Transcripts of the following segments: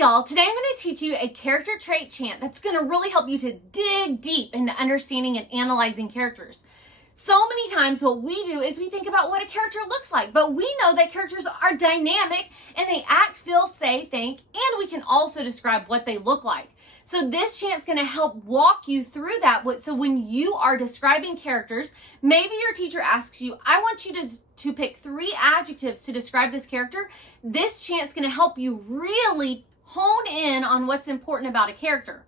y'all. Today I'm going to teach you a character trait chant that's going to really help you to dig deep into understanding and analyzing characters. So many times what we do is we think about what a character looks like, but we know that characters are dynamic and they act, feel, say, think, and we can also describe what they look like. So this chant's going to help walk you through that. So when you are describing characters, maybe your teacher asks you, I want you to pick 3 adjectives to describe this character. This chant's going to help you really hone in on what's important about a character.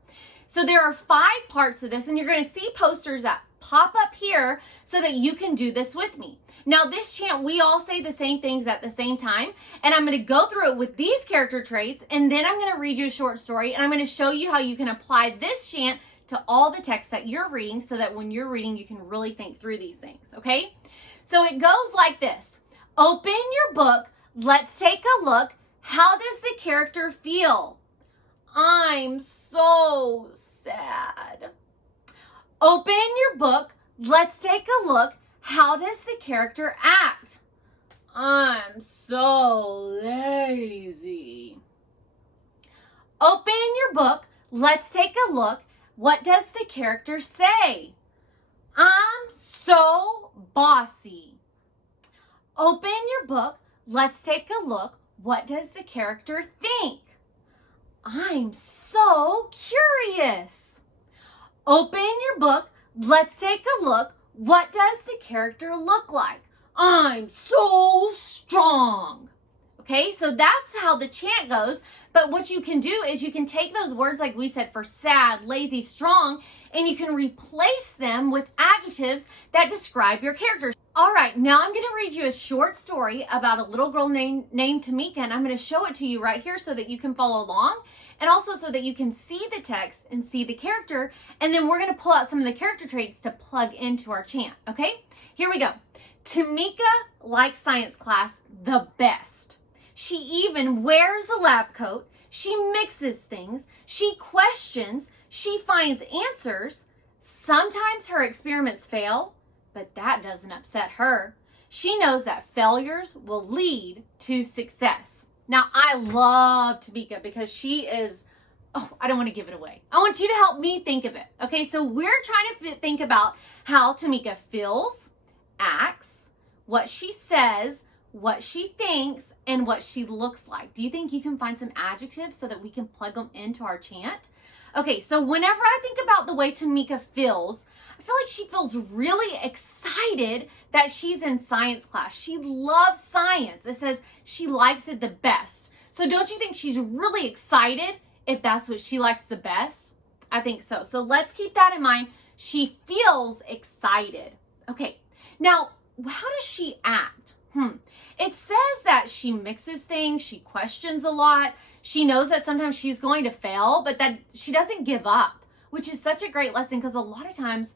So there are 5 parts to this, and you're going to see posters that pop up here so that you can do this with me. Now this chant, we all say the same things at the same time, and I'm going to go through it with these character traits, and then I'm going to read you a short story, and I'm going to show you how you can apply this chant to all the text that you're reading so that when you're reading, you can really think through these things, okay? So it goes like this. Open your book. Let's take a look. How does the character feel? I'm so sad. Open your book. Let's take a look. How does the character act? I'm so lazy. Open your book. Let's take a look. What does the character say? I'm so bossy. Open your book. Let's take a look. What does the character think? I'm so curious. Open your book. Let's take a look. What does the character look like? I'm so strong. Okay, so that's how the chant goes. But what you can do is you can take those words like we said for sad, lazy, strong, and you can replace them with adjectives that describe your character. All right, now I'm going to read you a short story about a little girl named Tamika, and I'm going to show it to you right here so that you can follow along, and also so that you can see the text and see the character, and then we're going to pull out some of the character traits to plug into our chant, okay? Here we go. Tamika likes science class the best. She even wears the lab coat. She mixes things. She questions. She finds answers. Sometimes her experiments fail, but that doesn't upset her. She knows that failures will lead to success. Now, I love Tamika because she is, I don't want to give it away. I want you to help me think of it. Okay, so we're trying to think about how Tamika feels, acts, what she says, what she thinks, and what she looks like. Do you think you can find some adjectives so that we can plug them into our chant? Okay, so whenever I think about the way Tamika feels, I feel like she feels really excited that she's in science class. She loves science. It says she likes it the best. So don't you think she's really excited if that's what she likes the best? I think so. So let's keep that in mind. She feels excited. Okay, now how does she act? It says that she mixes things, she questions a lot, she knows that sometimes she's going to fail, but that she doesn't give up, which is such a great lesson because a lot of times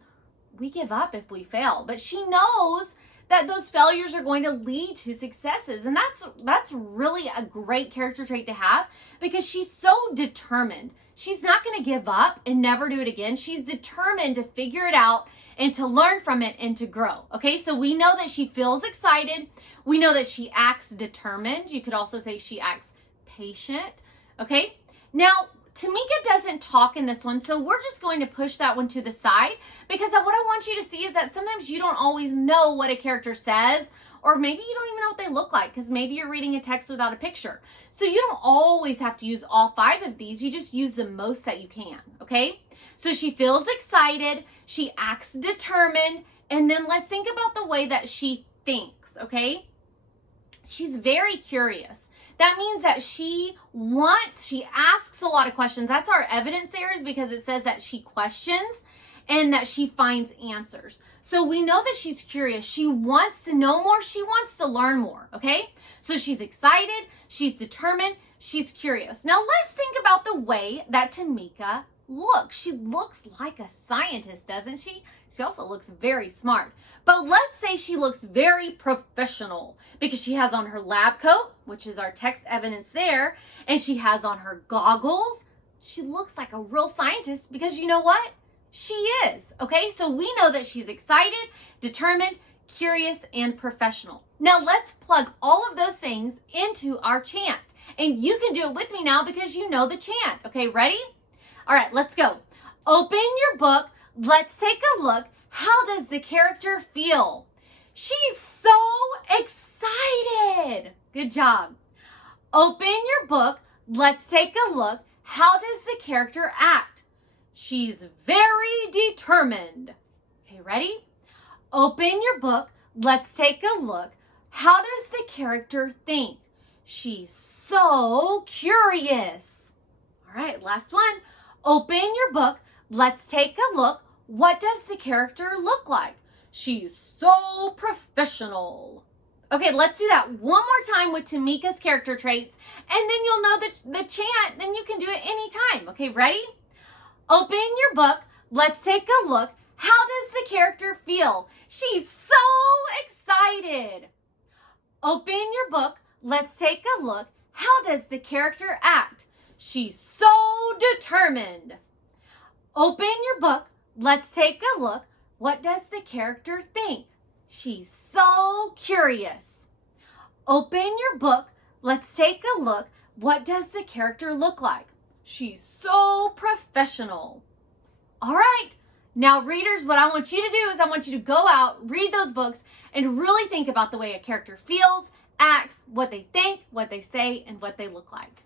we give up if we fail, but she knows that those failures are going to lead to successes, and that's really a great character trait to have because she's so determined. She's not going to give up and never do it again. She's determined to figure it out and to learn from it and to grow. Okay, so we know that she feels excited. We know that she acts determined. You could also say she acts patient. Okay, now Tamika doesn't talk in this one, so we're just going to push that one to the side because what I want you to see is that sometimes you don't always know what a character says, or maybe you don't even know what they look like because maybe you're reading a text without a picture. So you don't always have to use all 5 of these. You just use the most that you can, okay? So she feels excited, she acts determined, and then let's think about the way that she thinks, okay? She's very curious. That means that she asks a lot of questions. That's our evidence there is because it says that she questions and that she finds answers. So we know that she's curious. She wants to know more. She wants to learn more, okay? So she's excited, she's determined, she's curious. Now let's think about the way that Tamika looks. She looks like a scientist, doesn't she? She also looks very smart. But let's say she looks very professional because she has on her lab coat, which is our text evidence there, and she has on her goggles. She looks like a real scientist because you know what? She is, okay? So we know that she's excited, determined, curious, and professional. Now let's plug all of those things into our chant. And you can do it with me now because you know the chant. Okay, ready? All right, let's go. Open your book. Let's take a look. How does the character feel? She's so excited. Good job. Open your book. Let's take a look. How does the character act? She's very determined. Okay, ready? Open your book. Let's take a look. How does the character think? She's so curious. All right, last one. Open your book. Let's take a look. What does the character look like? She's so professional. Okay, let's do that one more time with Tamika's character traits, and then you'll know the chant, then you can do it anytime. Okay, ready? Open your book. Let's take a look. How does the character feel? She's so excited. Open your book. Let's take a look. How does the character act? She's so determined. Open your book. Let's take a look. What does the character think? She's so curious. Open your book. Let's take a look. What does the character look like? She's so professional. All right. Now, readers, what I want you to do is I want you to go out, read those books, and really think about the way a character feels, acts, what they think, what they say, and what they look like.